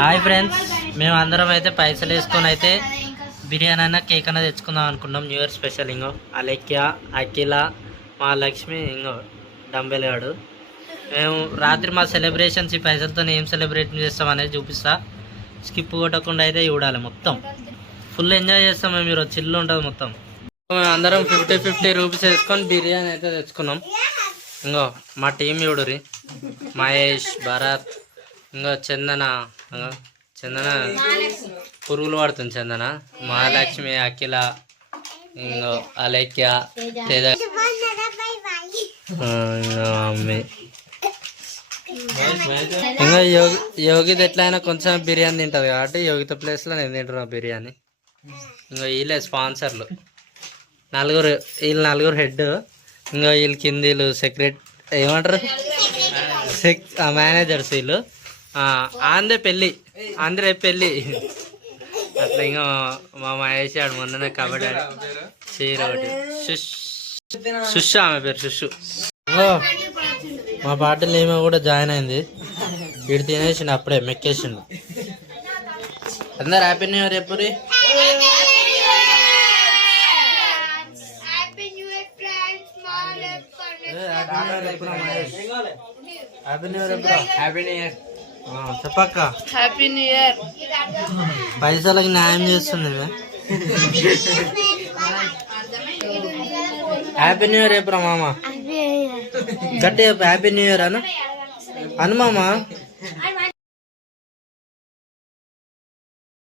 Hi friends, మేము అందరం అయితే పైసలు వేసుకొని అయితే బిర్యానీ అయినా కేక్ అయినా తెచ్చుకుందాం అనుకున్నాం. New year special. ఇంకో అలెక్య, అఖిల, మా లక్ష్మి, ఇంకో డంబెల్ గాడు. మేము రాత్రి మా సెలబ్రేషన్స్ ఈ పైసలతో ఏం సెలబ్రేట్ చేస్తాం అనేది చూపిస్తా. స్కిప్ కొట్టకుండా అయితే చూడాలి. మొత్తం ఫుల్ ఎంజాయ్ చేస్తాం మేము. మీరు చిల్లు ఉంటుంది మొత్తం. మేము అందరం 50 రూపీస్ వేసుకొని బిర్యానీ అయితే తెచ్చుకున్నాం. ఇంకో మా టీం చూడురి, మహేష్, భరత్, ఇంకా చందన పురుగులు పడుతుంది. చందన, మహాలక్ష్మి, అఖిల, ఇంకో అలేఖ్య, తేజ, మమ్మీ. ఇంకా యోగిత ఎట్లయినా కొంచెం బిర్యానీ తింటుంది కాబట్టి యోగిత ప్లేస్లో నేను తింటున్నా బిర్యానీ. ఇంకా వీళ్ళే స్పాన్సర్లు వీళ్ళు నలుగురు హెడ్. ఇంకా వీళ్ళు కింద వీళ్ళు ఏమంటారు మేనేజర్స్. వీళ్ళు ఆంధ్రే పెళ్ళి అట్లా. ఇంకా మా మహేష్ ఆడు మొన్ననే కబడ్డీ చీర ఒకటి సుష్, ఆమె పేరు సుషు. మా పార్టీలో ఈమె కూడా జాయిన్ అయింది. వీడు తినేసిండు అప్పుడే, మెక్కేసిండు. అందరు హ్యాపీ న్యూ ఇయర్ ఎప్పుడు. చెప్పక్క హ్యాపీ న్యూ ఇయర్. పైసలకి న్యాయం చేస్తుంది. హ్యాపీ న్యూ ఇయర్ ఎప్పుడు మామ? గట్టి హ్యాపీ న్యూ ఇయర్ అను మామ.